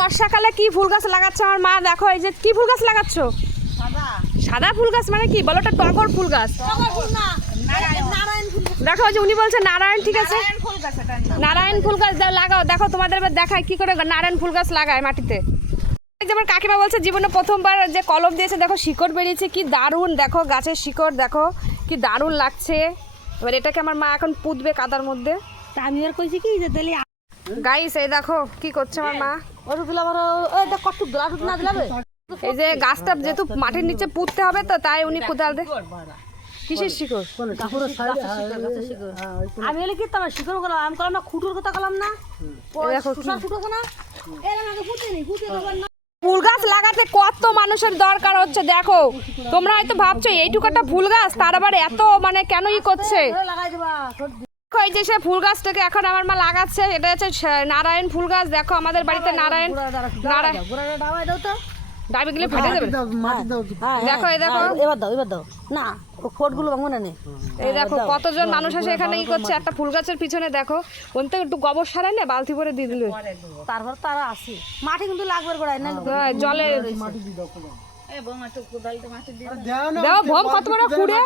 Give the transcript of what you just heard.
বর্ষাকালে কি ফুল গাছ লাগাচ্ছে আমার মা, দেখো এই যে কি ফুল গাছ লাগাচ্ছ? সাদা ফুল গাছ মানে কি বলো? ওটা টগর ফুল গাছ। দেখো যে উনি বলছে নারায়ণ, ঠিক আছে নারায়ণ ফুল গাছ লাগাও। দেখো তোমাদের এবার দেখায় কি করে নারায়ণ ফুল গাছ লাগায় মাটিতে। যেমন কাকিমা বলছে জীবনে প্রথমবার যে কলম দিয়েছে, দেখো শিকড় বেরিয়েছে, কি দারুণ। দেখো গাছের শিকড় দেখো কি দারুণ লাগছে। এবার এটাকে আমার মা এখন পুঁতবে কাদার মধ্যে। আমি আর কইছি কি যে তাহলে গাইস এই দেখো কি করছে আমার মা। ওটা দিলা বড় ওই দেখ কত গ্লাস না দিলাবে। এই যে গাছটা যেহেতু মাটির নিচে পুঁততে হবে তো তাই উনি কোদাল দে। কিসের শিকড়? আমি এলে কি তোমার শিকড় করলাম, আমি করলাম না খুঁটোর কথা করলাম না। দেখো সুসার খুঁটো না এরা আমাকে ফুটে নি ফুটে দেবেন না। ফুল গাছ লাগাতে কত মানুষের দরকার হচ্ছে দেখো। তোমরা হয়তো ভাবছো এইটুকু একটা ফুল গাছ তার আবার এত মানে কেন ই করছে। লাগাই দেবা দেখো এই যে সে ফুল গাছটাকে এখন আমার মা লাগাচ্ছে, এটা হচ্ছে নারায়ণ ফুল গাছ। দেখো আমাদের বাড়িতে নারায়ণ গোড়াটা ডাবাই দাও তো। ডাবি গেলে ফেটে যাবে। দেখো এই দেখো এবার দাও না ও ফোটগুলো ভাঙবো না নে। এই দেখো কতজন মানুষ আসে এখানে ই করছে একটা ফুল গাছের পিছনে। দেখো ওন থেকে একটু গোবর সারাই না বালতি করে দিয়ে দিল। তারপর তারা আসি মাটি কিন্তু লাগবে গোড়ায় না জলে দাও ভোম কত বড় খুঁড়ে।